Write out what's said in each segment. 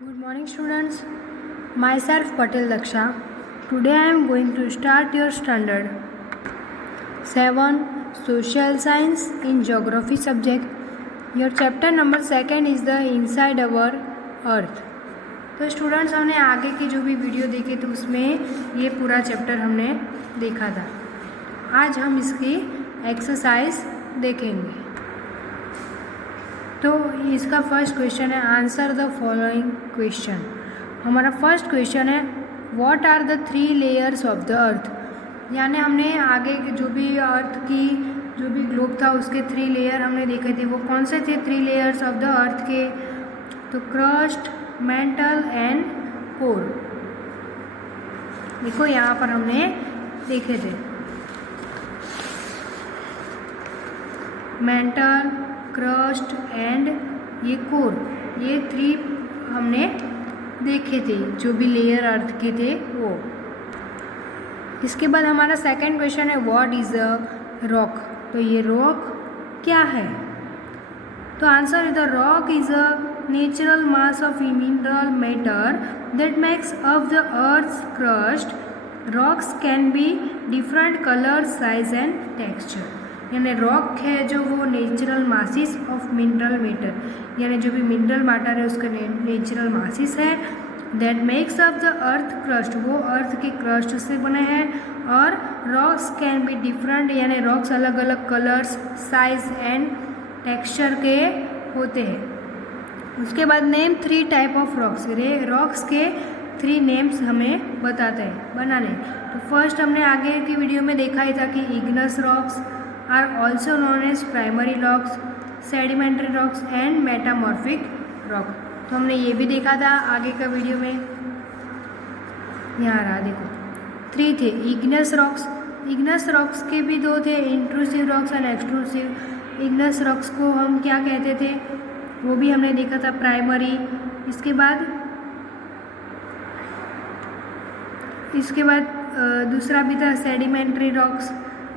Good morning, students. Myself Patel Daksha. Today I am going to start your standard 7 Social Science in Geography subject. Your chapter number 2 is the Inside Our Earth. तो students हमने आगे की जो भी video देखी थी उसमें ये पूरा चैप्टर हमने देखा था. आज हम इसकी एक्सरसाइज देखेंगे. तो इसका फर्स्ट क्वेश्चन है आंसर द फॉलोइंग क्वेश्चन. हमारा फर्स्ट क्वेश्चन है what are the 3 layers of the earth. यानी हमने आगे जो भी अर्थ की जो भी ग्लोब था उसके 3 लेयर हमने देखे थे. वो कौन से थे 3 लेयर्स ऑफ द अर्थ के? तो क्रस्ट, मेंटल एंड कोर. देखो यहाँ पर हमने देखे थे मेंटल, क्रस्ट एंड ये कोर, ये 3 हमने देखे थे जो भी लेयर अर्थ के थे वो. इसके बाद हमारा सेकंड क्वेश्चन है व्हाट इज अ रॉक. तो ये रॉक क्या है? तो answer is the rock is a natural mass of mineral matter that makes up the earth's crust. Rocks can be different colour, size and texture. यानी rock है जो वो natural masses of mineral matter, यानी जो भी mineral matter है उसका natural masses है. That makes up the earth crust, वो अर्थ के क्रस्ट से बने हैं. और रॉक्स कैन बी डिफरेंट, यानी रॉक्स अलग अलग कलर्स, साइज एंड टेक्सचर के होते हैं. उसके बाद name 3 type of rocks. Rocks के 3 नेम्स हमें बताते हैं बनाने. तो फर्स्ट हमने आगे की वीडियो में देखा ही था कि Ignis rocks are also known as primary rocks, sedimentary rocks and metamorphic rock. तो हमने ये भी देखा था आगे का वीडियो में. यहाँ रहा देखो 3 थे इग्नस रॉक्स. इग्नस रॉक्स के भी 2 थे, intrusive rocks and extrusive. Ignis rocks को हम क्या कहते थे वो भी हमने देखा था, प्राइमरी. इसके बाद दूसरा भी था सेडिमेंट्री रॉक्स,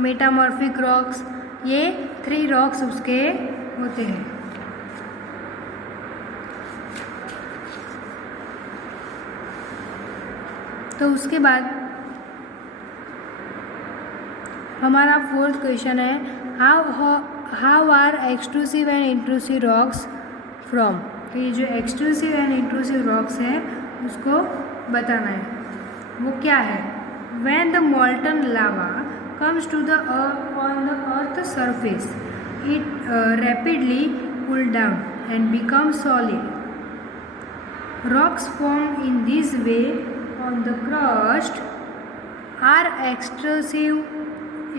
मेटामॉर्फिक रॉक्स. ये 3 रॉक्स उसके होते हैं. तो उसके बाद हमारा फोर्थ क्वेश्चन है how are extrusive and intrusive rocks from. तो ये जो एक्सट्रूसिव एंड इंट्रूसिव रॉक्स है उसको बताना है. वो क्या है? When the मॉल्टन lava comes to the on the earth surface, it rapidly cool down and becomes solid. Rocks formed in this way on the crust are extrusive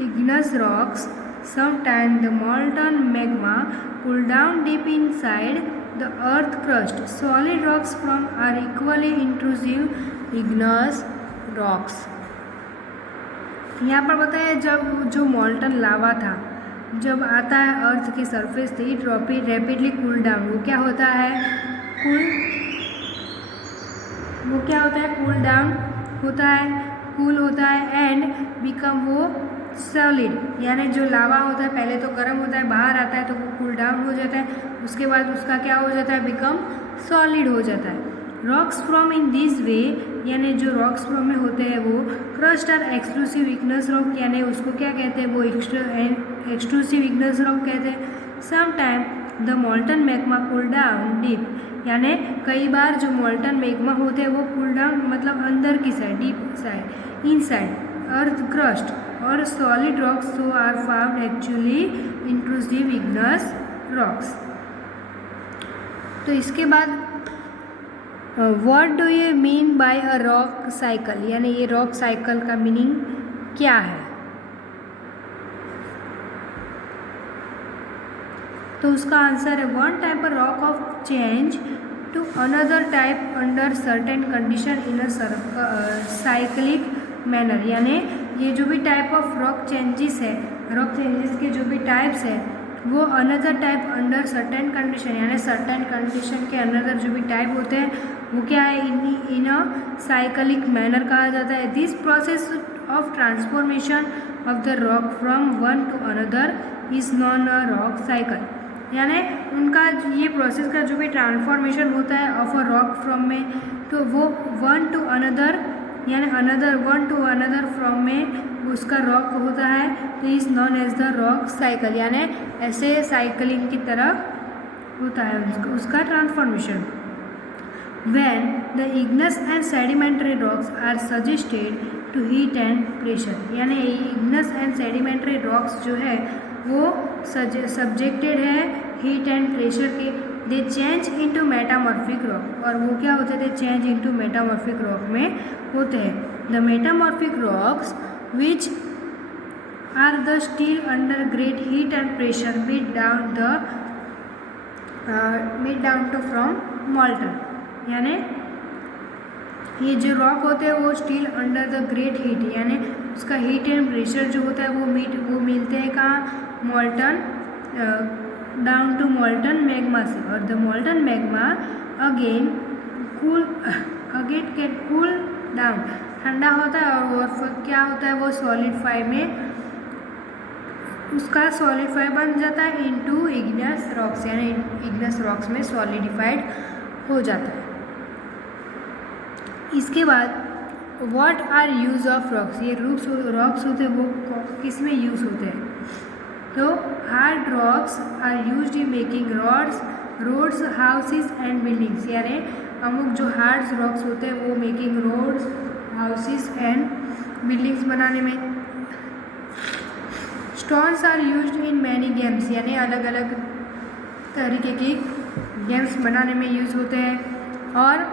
igneous rocks. Sometimes the molten magma cool down deep inside the earth crust. Solid rocks from are equally intrusive igneous rocks. यहाँ पर बताया जब जो मॉल्टन लावा था जब आता है अर्थ की सरफेस से, इट रैपिडली कूल डाउन. वो क्या होता है? कूल डाउन होता है, कूल होता है एंड बिकम वो सॉलिड. यानी जो लावा होता है पहले तो गर्म होता है, बाहर आता है तो वो कूल डाउन हो जाता है. उसके बाद उसका क्या हो जाता है? बिकम सॉलिड हो जाता है. Rocks from in this way, यानी जो रॉक्स फ्रॉम में होते हैं वो crust are exclusive igneous rock, यानी उसको क्या कहते हैं? वो एक्सट्रूसिव इग्नस रॉक कहते हैं. Some time the molten magma cool down deep, यानी कई बार जो मॉल्टन मैग्मा होते हैं वो कूल डाउन मतलब अंदर की side, deep side, inside earth crust. और solid rocks so are found actually intrusive igneous rocks. तो इसके बाद what do you mean by a rock cycle, यानी ये रॉक साइकिल का मीनिंग क्या है? तो उसका आंसर है one type of rock of change to another type under certain condition in a cyclic manner. यानी ये जो भी टाइप ऑफ रॉक चेंजेस है, रॉक चेंजेस के जो भी टाइप्स है वो another type under certain condition, यानी सर्टेन कंडीशन के अनदर जो भी टाइप होते हैं वो क्या है? इन अ साइक्लिक मैनर कहा जाता है. This process of transformation of the rock from one to another is non a rock cycle. यानी उनका ये प्रोसेस का जो भी ट्रांसफॉर्मेशन होता है ऑफ अ रॉक फ्रॉम में, तो वो वन टू अनदर यानी another one to another from में उसका रॉक होता है, तो is known as the rock cycle, यानी ऐसे साइकिलिंग की तरह होता है उसका transformation. When the igneous and sedimentary rocks are subjected to heat and pressure, यानी igneous and sedimentary rocks जो है वो subjected है heat and pressure के, they change into metamorphic rock, और वो क्या होते थे, change into metamorphic rock में होते हैं। The metamorphic rocks which are the still under great heat and pressure made down to from molten, यानी ये जो रॉक होते हैं वो steel under the great heat, यानी उसका हीट एंड प्रेशर जो होता है वो मिलते हैं कहाँ, molten down to molten magma से, और the molten magma again get cool down, ठंडा होता है और फिर क्या होता है वो सॉलिडिफाई में उसका सॉलिडिफाई बन जाता है इनटू इग्नियस रॉक्स, यानी इग्नियस रॉक्स में सॉलिडिफाइड हो जाता है। इसके बाद what are use of rocks, ये रॉक्स होते हैं वो किस में यूज़ होते हैं, तो hard rocks are used in making roads houses and buildings, यानी अमुक जो हार्ड रॉक्स होते हैं वो making roads houses and buildings बनाने में। Stones are used in many games, यानी अलग अलग तरीके की गेम्स बनाने में यूज़ होते हैं। और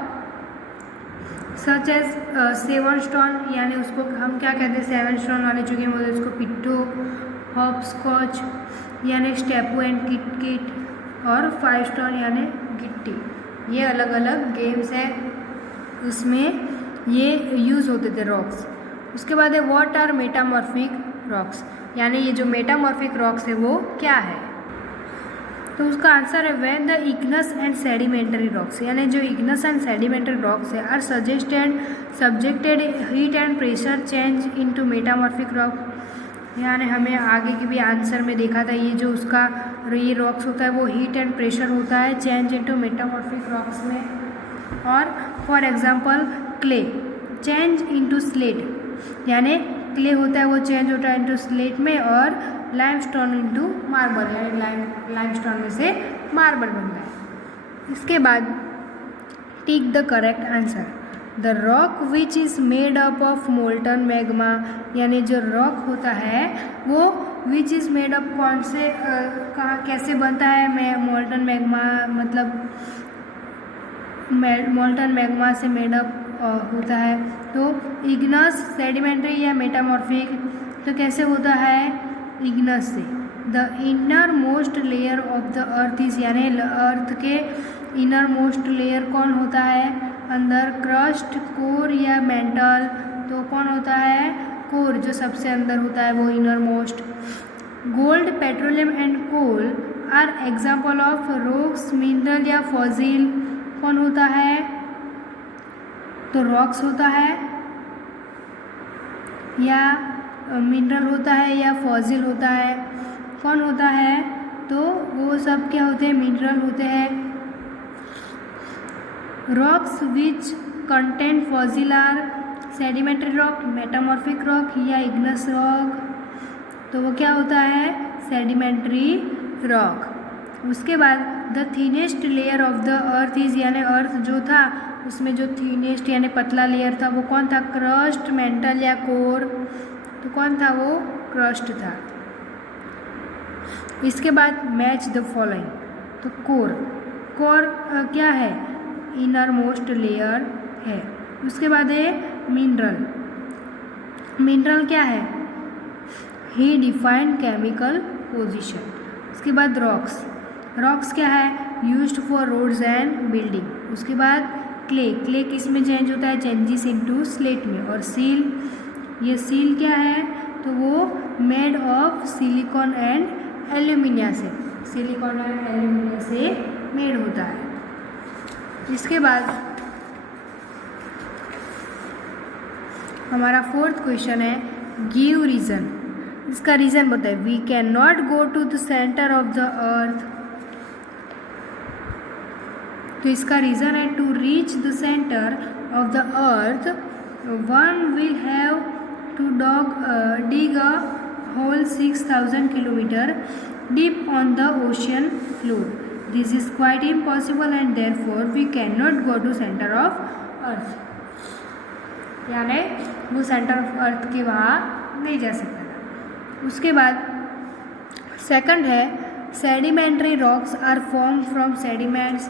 सच एज सेवन स्टोन, यानी उसको हम क्या कहते हैं, सेवन स्टोन वाले जो गेम होते हैं उसको पिट्ठू, हॉप स्कॉच यानी स्टेपू एंड किट, और फाइव स्टोन यानी गिट्टी, ये अलग अलग गेम्स हैं उसमें ये यूज़ होते थे रॉक्स। उसके बाद है व्हाट आर मेटामॉर्फिक रॉक्स, यानी ये जो मेटामॉर्फिक रॉक्स है वो क्या है, तो उसका आंसर है when the igneous and sedimentary rocks, यानी जो इग्नस एंड सेडिमेंटरी रॉक्स है are subjected heat and pressure change into metamorphic rock, यानी हमें आगे के भी आंसर में देखा था ये जो उसका ये रॉक्स होता है वो हीट एंड प्रेशर होता है चेंज इनटू मेटामॉर्फिक रॉक्स में। और for example clay change into slate, यानी क्ले होता है वो चेंज होता है इनटू स्लेट में, और लाइमस्टोन इनटू मार्बल, यानी लाइमस्टोन में से मार्बल बनता है। इसके बाद tick the correct answer, the rock which is made up of molten magma, यानी जो रॉक होता है वो विच इज़ मेड अप कौन से कहाँ कैसे बनता है, मोल्टन मैग्मा मतलब मोल्टन मैग्मा से मेड अप होता है, तो इग्नस सेडिमेंट्री या मेटामॉर्फिक, तो कैसे होता है इग्नस से। The inner most layer of the earth is, यानी अर्थ के इनर मोस्ट लेयर कौन होता है अंदर, क्रस्ट कोर या मेंटल, तो कौन होता है कोर, जो सबसे अंदर होता है वो innermost. Gold petroleum and coal are example of rocks mineral या फॉसिल, कौन होता है तो रॉक्स होता है या मिनरल होता है या फॉसिल होता है, कौन होता है तो वो सब क्या होते हैं मिनरल होते हैं। Rocks which contain fossil are sedimentary rock, metamorphic rock या इग्नस रॉक, तो वो क्या होता है सेडिमेंट्री रॉक। उसके बाद the thinnest layer of the earth is, यानी अर्थ जो था उसमें जो थिनेस्ट यानी पतला लेयर था वो कौन था, क्रस्ट मेंटल या कोर, तो कौन था वो क्रस्ट था। इसके बाद मैच द फॉलोइंग, तो कोर क्या है इनर मोस्ट लेयर है। उसके बाद है मिनरल क्या है ही डिफाइंड केमिकल पोजीशन। उसके बाद रॉक्स क्या है used for roads and building. उसके बाद क्ले किस में चेंज होता है, चेंजेस इनटू स्लेट में। और ये सील क्या है तो वो made of silicon and aluminium से, सिलिकॉन एंड एल्यूमिनियम से मेड होता है। इसके बाद हमारा फोर्थ क्वेश्चन है गिव रीज़न। इसका रीज़न बताए, we can not go to the centre of the earth तो इसका रीज़न है to reach the centre of the earth one will have to dig a hole 6,000 kilometer deep on the ocean floor. This is quite impossible and therefore we cannot go to center of earth. यानी वो centre of earth के वहाँ नहीं जा सकता। उसके बाद second है sedimentary rocks are form from sediments.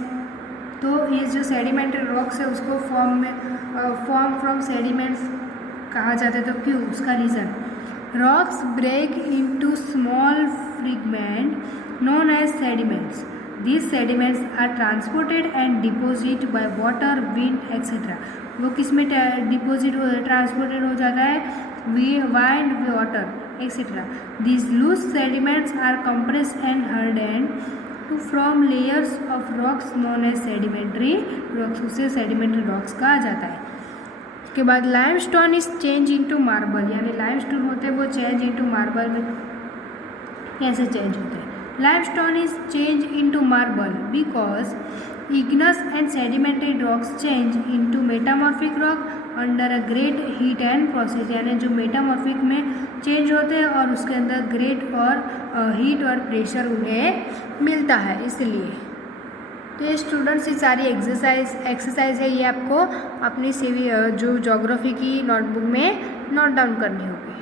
तो ये जो सेडिमेंट्री रॉक्स है उसको फॉर्म फ्रॉम सेडिमेंट्स कहा जाता है। तो क्यों? उसका reason, rocks break into small fragment known as sediments. These sediments are transported and deposited by water, wind, etc. वो किस में डिपोजिट ट्रांसपोर्टेड हो जाता है? wind, water, etc. These loose sediments are compressed and hardened to form layers of rocks known as sedimentary rocks. उसे sedimentary rocks कहा जाता है। उसके बाद limestone is change into marble, यानी लाइमस्टोन होते हैं वो चेंज इनटू मार्बल में कैसे चेंज होते हैं? Limestone is changed into marble because igneous and sedimentary rocks change into metamorphic rock under a great heat and process। यानी जो मेटामॉर्फिक में चेंज होते हैं और उसके अंदर ग्रेट और हीट और प्रेशर उन्हें मिलता है, इसलिए। तो ये स्टूडेंट्स ये सारी एक्सरसाइज है, ये आपको अपनी जो ज्योग्राफी की नोटबुक में नोट डाउन करनी होगी।